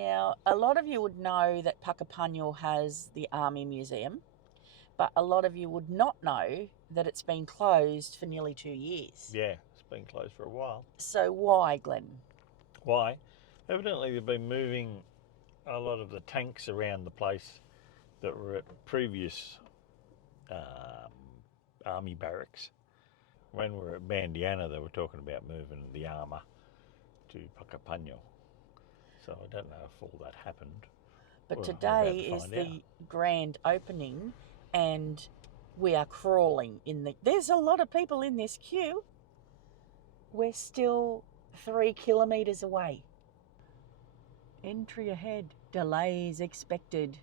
Now, a lot of you would know that Puckapunyal has the Army Museum, but a lot of you would not know that it's been closed for nearly 2 years. Yeah, it's been closed for a while. So why, Glenn? Why? Evidently they've been moving a lot of the tanks around the place that were at previous army barracks. When we were at Bandiana, they were talking about moving the armour to Puckapunyal. So I don't know if all that happened. But today is the grand opening and we are crawling in the... There's a lot of people in this queue. We're still 3 kilometres away. Entry ahead. Delays expected.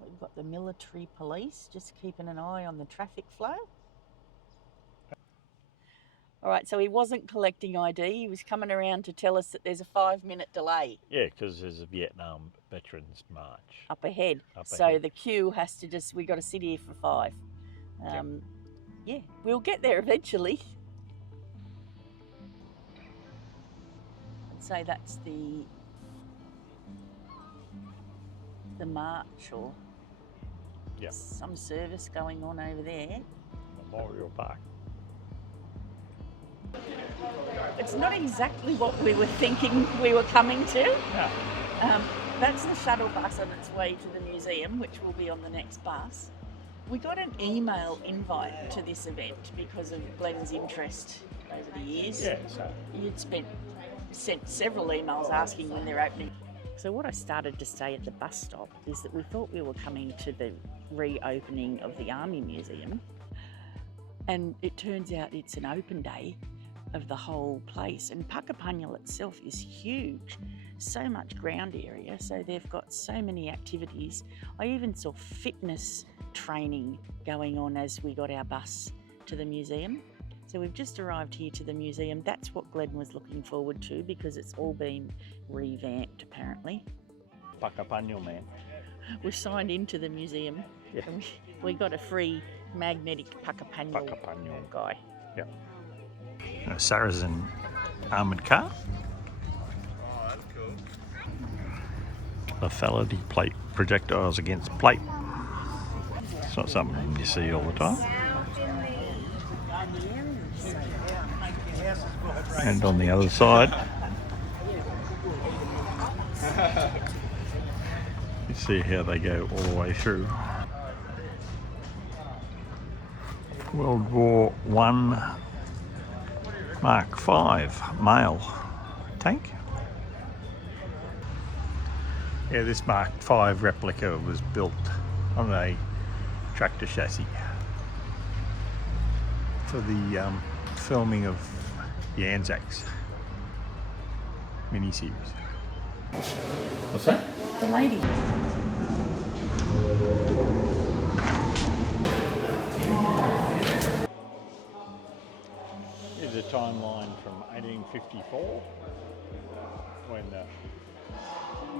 We've got the military police just keeping an eye on the traffic flow. All right, so he wasn't collecting ID. He was coming around to tell us that there's a 5-minute delay. Yeah, because there's a Vietnam Veterans March. Up ahead. So the queue has to just... We've got to sit here for 5. Yeah, we'll get there eventually. I'd say that's the march or some service going on over there. Memorial Park. It's not exactly what we were thinking we were coming to. No. That's the shuttle bus on its way to the museum, which will be on the next bus. We got an email invite to this event because of Glenn's interest over the years. Yeah, so You'd sent several emails asking when they're opening. So what I started to say at the bus stop is that we thought we were coming to the reopening of the Army Museum, and it turns out it's an open day of the whole place. And Puckapunyal itself is huge, so much ground area, so they've got so many activities. I even saw fitness training going on as we got our bus to the museum. So we've just arrived here to the museum. That's what Glenn was looking forward to because it's all been revamped apparently. Puckapunyal, man. We've signed into the museum. Yeah. And we got a free magnetic Puckapunyal guy. Yeah. A Saracen armoured car. Oh, that's cool. Lethality plate, projectiles against plate. It's not something you see all the time. And on the other side, you see how they go all the way through. World War I Mark V mail tank. Yeah, this Mark V replica was built on a tractor chassis for the filming of the Anzacs mini-series. What's that? The lady. Here's a timeline from 1854 when the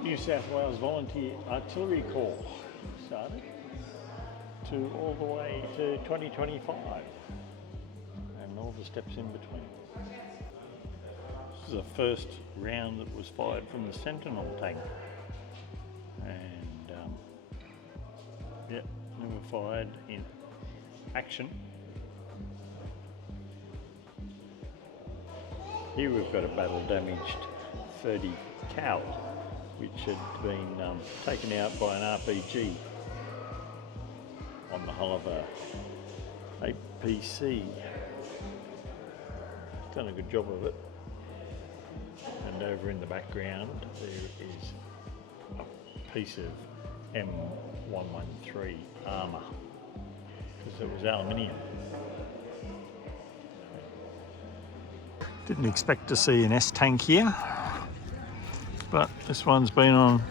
New South Wales Volunteer Artillery Corps started to all the way to 2025 and all the steps in between. This is the first round that was fired from the Sentinel tank, and never fired in action. Here we've got a battle damaged 30 Cal, which had been taken out by an RPG on the hull of a APC. Done a good job of it. And over in the background there is a piece of M113 armour, because it was aluminium. Didn't expect to see an S-tank here, but this one's been on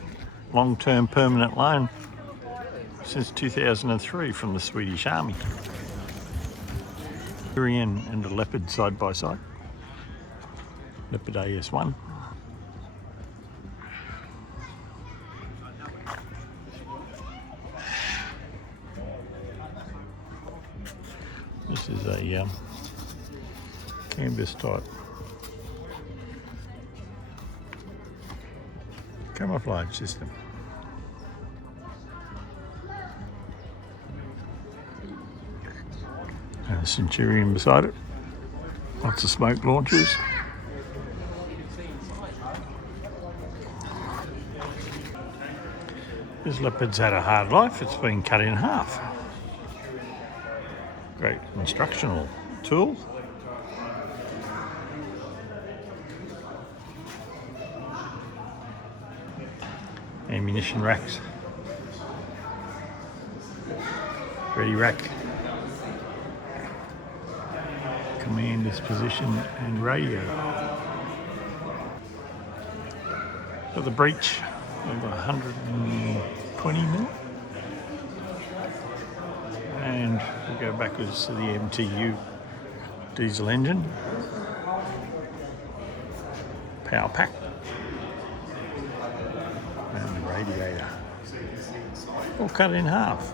long-term permanent loan since 2003 from the Swedish Army. Syrian and a Leopard side by side. Leopard AS1. This is a canvas type camouflage system. And a Centurion beside it. Lots of smoke launchers. This leopard's had a hard life. It's been cut in half. Great instructional tool. Ammunition racks. Ready rack. Commander's position and radio. For the breech of 120 mil. And we'll go backwards to the MTU diesel engine. Power pack. And the radiator. All cut in half.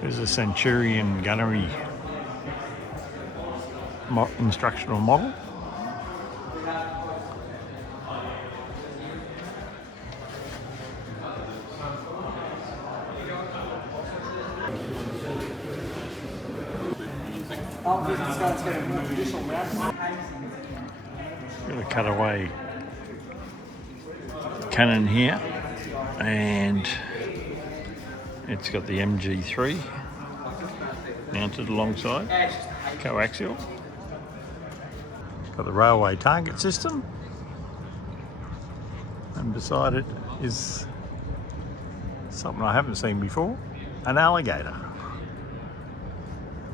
There's a Centurion gunnery instructional model. Got a cutaway cannon here, and it's got the MG3 mounted alongside, coaxial. Got the railway target system, and beside it is something I haven't seen before, an alligator,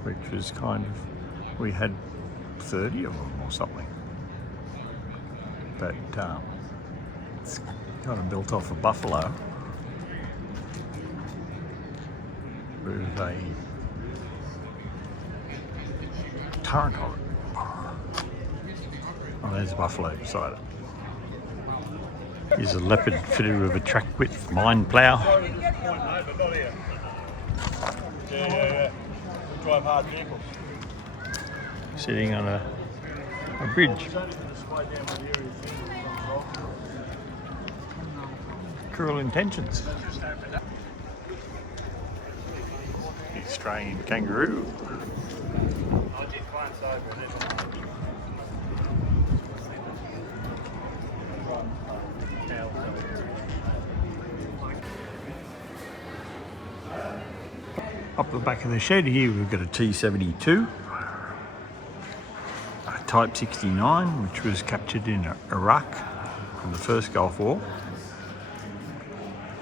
which was kind of, we had 30 of them or something, but it's kind of built off a buffalo with a turret on it. Oh, there's a buffalo beside it. Here's a leopard fitted with a track width mine plough. Yeah. We drive hard vehicles. Sitting on a bridge. Cruel intentions. Australian kangaroo. Up the back of the shed here we've got a T-72, a Type 69 which was captured in Iraq in the first Gulf War,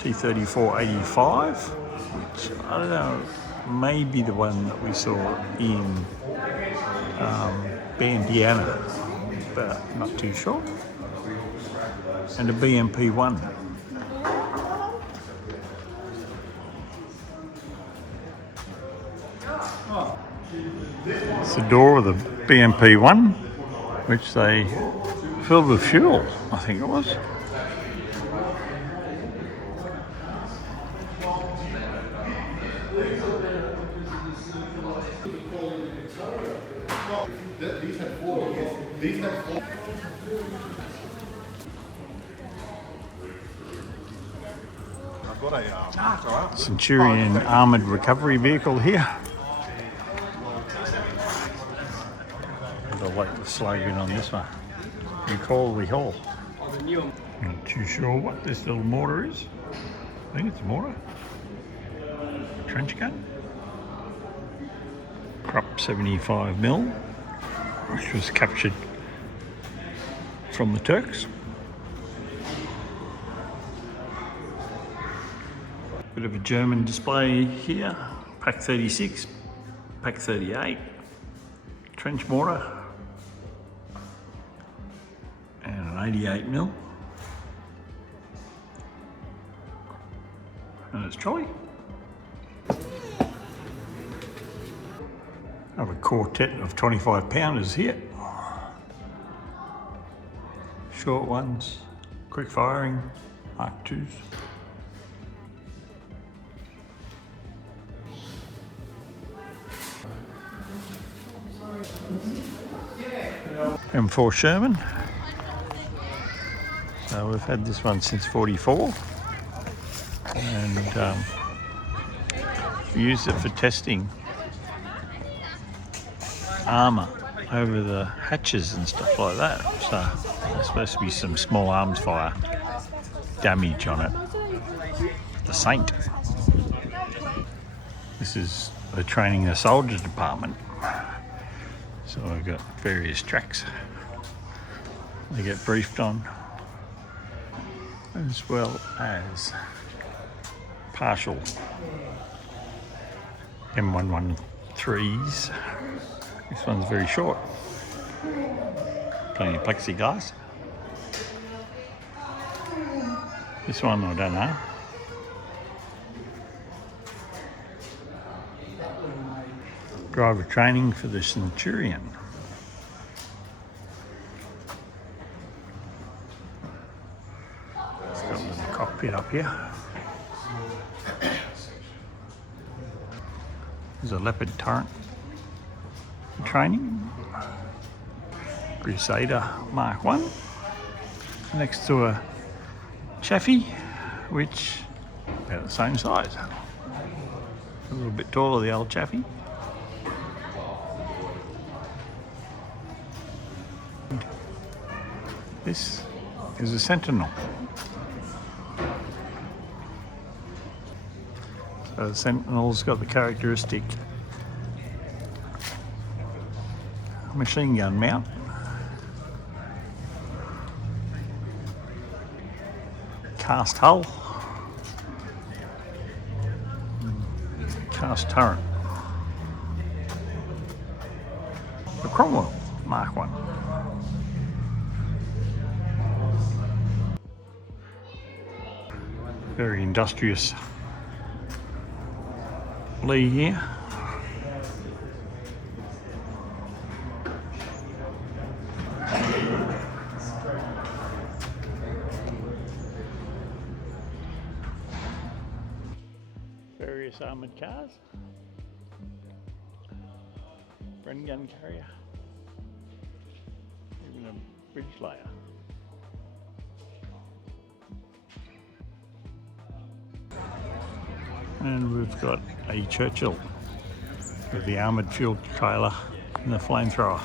T-34-85 which I don't know, may be the one that we saw in Bandiana, but not too sure, and a BMP-1. It's the door of the BMP-1, which they filled with fuel, I think it was. Centurion armoured recovery vehicle here. I'll like the slogan on this one. You call, we haul. Not too sure what this little mortar is. I think it's a mortar. Trench gun. Krupp 75mm, which was captured from the Turks. Bit of a German display here. Pack 36, Pack 38, trench mortar, and an 88mm. And it's trolley. I have a quartet of 25 pounders here. Short ones, quick firing, Mark IIs. M4 Sherman, So we've had this one since 44, and we used it for testing armour over the hatches and stuff like that. So there's supposed to be some small arms fire damage on it. The Saint. This is the training the soldier department. So I've got various tracks they get briefed on, as well as partial M113s. This one's very short. Plenty of plexiglass. This one I don't know. Driver training for the Centurion. It's got a little cockpit up here. There's a Leopard turret training. Crusader Mark 1 next to a Chaffee, which about the same size. A little bit taller, the old Chaffee. This is a Sentinel. So the Sentinel's got the characteristic machine gun mount. Cast hull. Cast turret. The Cromwell Mark 1. Very industrious Lee here. Various armoured cars. Bren gun carrier. Even a bridge layer. And we've got a Churchill with the armoured fuel trailer and the flamethrower.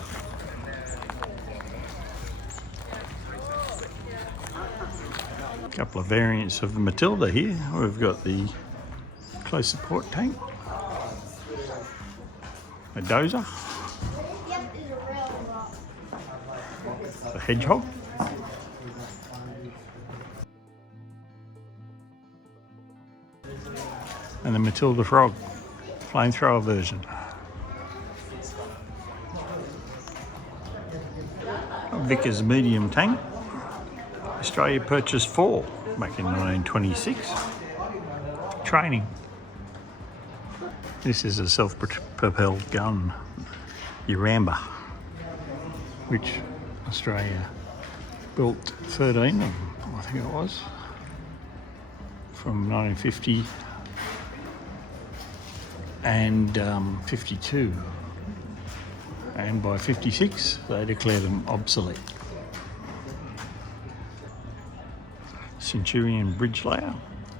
A couple of variants of the Matilda here. We've got the close support tank, a dozer, the Hedgehog, and the Matilda Frog flamethrower version. A Vickers medium tank. Australia purchased 4 back in 1926. Training. This is a self-propelled gun, Uramba, which Australia built 13 of them, I think it was, from 1950 and 52, and by 56 they declared them obsolete. Centurion bridge layer,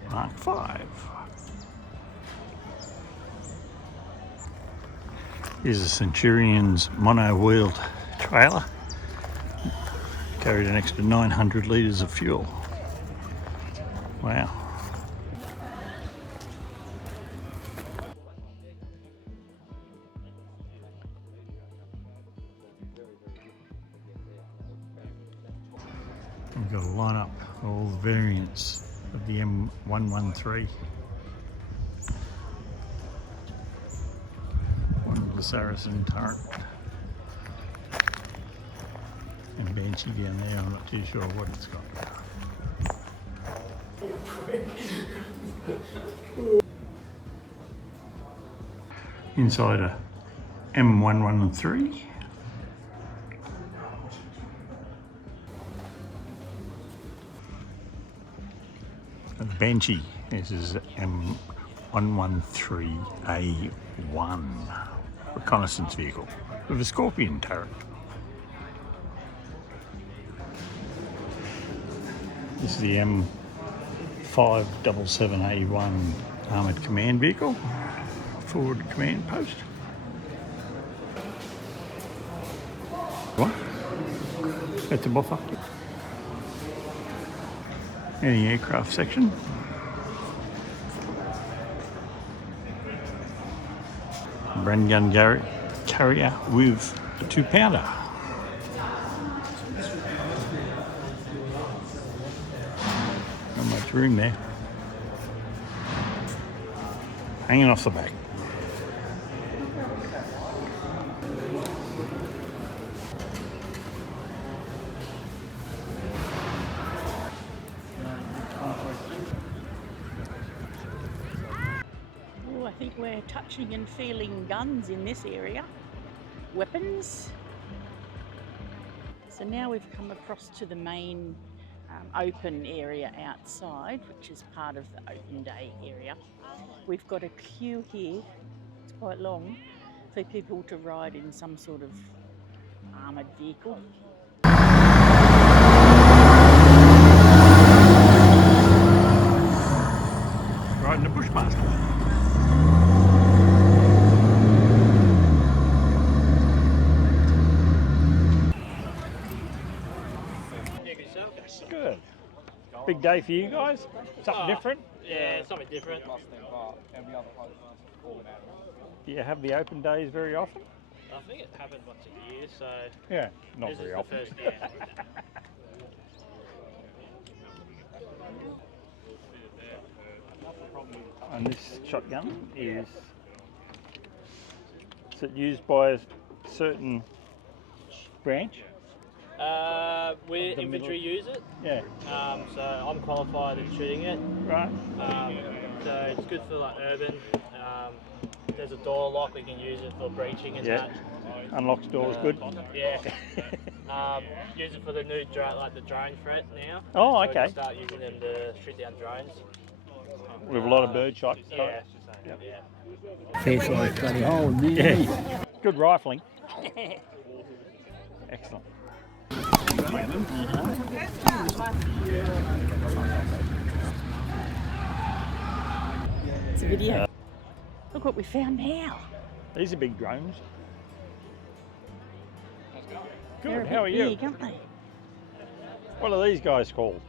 Mark 5. Here's a Centurion's mono-wheeled trailer. Carried an extra 900 litres of fuel. Wow. We've got to line up all the variants of the M113. One of the Saracen turret. And Banshee down there, I'm not too sure what it's got. Inside a M113. A Banshee, this is M113A1 reconnaissance vehicle with a Scorpion turret. This is the M577A1 Armoured Command Vehicle, forward command post. What? That's a buffer. Any aircraft section. Brand gun carrier with a 2-pounder. Not much room there. Hanging off the back. Oh, I think we're touching and feeling guns in this area. Weapons. So now we've come across to the main open area outside, which is part of the open day area. We've got a queue here, it's quite long, for people to ride in some sort of armoured vehicle. Riding a Bushmaster. Good. Big day for you guys? Something different? Yeah, something different. Do you have the open days very often? I think it happens once a year, so Yeah, not this very is the often. first year. And this shotgun is it used by a certain branch? We The infantry middle. use it, Yeah, so I'm qualified in shooting it. right. So it's good for like urban. There's a door lock, we can use it for breaching and Yeah, unlocks doors good. Yeah. Use it for the new like the drone threat now. Oh, So we okay. can start using them to shoot down drones. With a lot of bird shot. Yeah. Yep. Yeah. Face like bloody hole, Yeah. Good rifling. Excellent. It's a video. Look what we found now. These are big drones. They're a Good, how are bit you? big, aren't they? What are these guys called?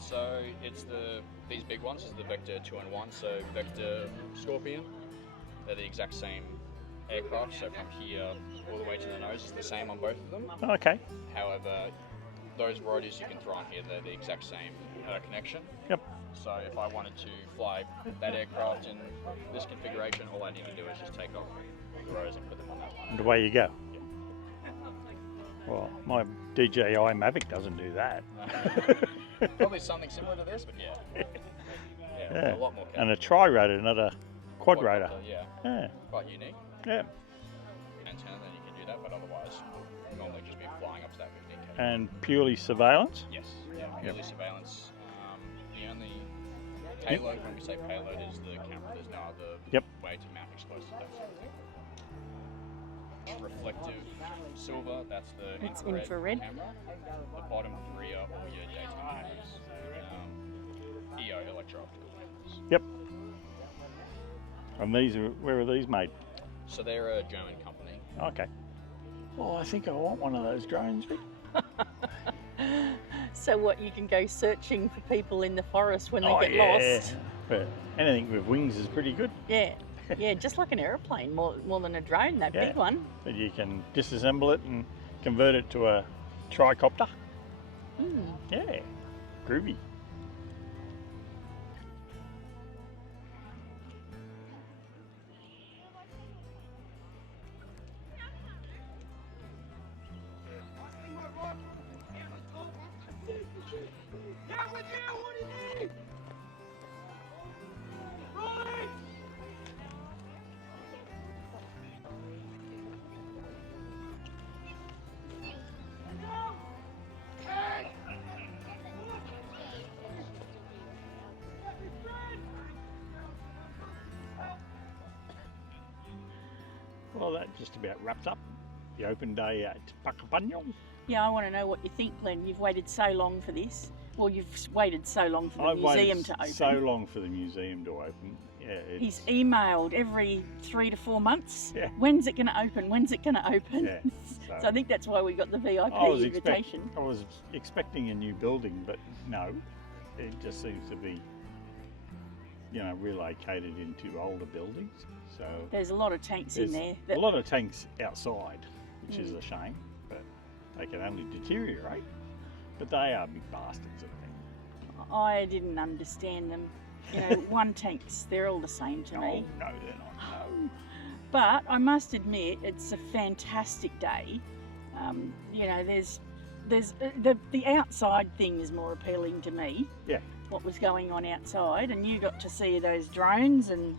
So it's these big ones is the Vector 2-in-1, so Vector Scorpion. They're the exact same aircraft, so from here all the way to the nose is the same on both of them. Okay. However, those rotors you can throw on here, they're the exact same connection. Yep. So if I wanted to fly that aircraft in this configuration, all I need to do is just take off the rotors and put them on that one. And away you go. Well, my DJI Mavic doesn't do that. Probably something similar to this, but yeah. Yeah. A lot more And a tri-rotor, not a quad-rotor. Yeah, Yeah. quite unique. Yeah. Antenna, then you can do that, but otherwise, normally just be flying up to that 15K. And purely surveillance. Yes, yeah, purely surveillance. The only payload, when we say payload, is the camera. There's no other way to mount explosives, that sort of thing. Reflective silver, that's the That's infrared infrared. camera. The bottom three are all your daytime cameras. EO, electro-optical cameras. Yep. And these are, where are these made? So they're a German company. Okay. Oh, I think I want one of those drones, Vic. So what, you can go searching for people in the forest when they get lost? But anything with wings is pretty good. Yeah. Yeah, just like an aeroplane, more than a drone, that big one. But you can disassemble it and convert it to a tricopter. Mm. Yeah, groovy. Well, that just about wraps up the open day at Puckapunyal. Yeah, I want to know what you think, Glenn. You've waited so long for this. Well, you've waited so long for the I've museum waited to open. so long for the museum to open. Yeah, He's emailed every 3 to 4 months. Yeah. When's it going to open? When's it going to open? Yeah, So I think that's why we got the VIP invitation. I was expecting a new building, but no, it just seems to be, you know, relocated into older buildings. So There's a lot of tanks in there. a lot of tanks outside, which is a shame, but they can only deteriorate. But they are big bastards, I think. I didn't understand them. You know, one tanks, they're all the same to me. Oh, no, they're not. No. But I must admit, it's a fantastic day. You know, there's the outside thing is more appealing to me. Yeah. What was going on outside, and you got to see those drones and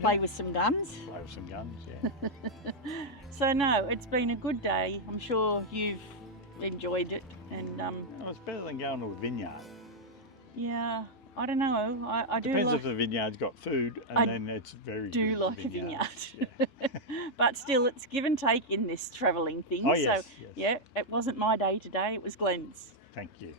play with some guns. Play with some guns, yeah. So no, it's been a good day. I'm sure you've enjoyed it, and Well, it's better than going to a vineyard. yeah, I don't know. I do Depends like. if the vineyard's got food, and I then it's very do good. like a vineyard. Yeah. But still, it's give and take in this travelling thing. Oh, so yes, yes. yeah, it wasn't my day today. It was Glenn's. Thank you.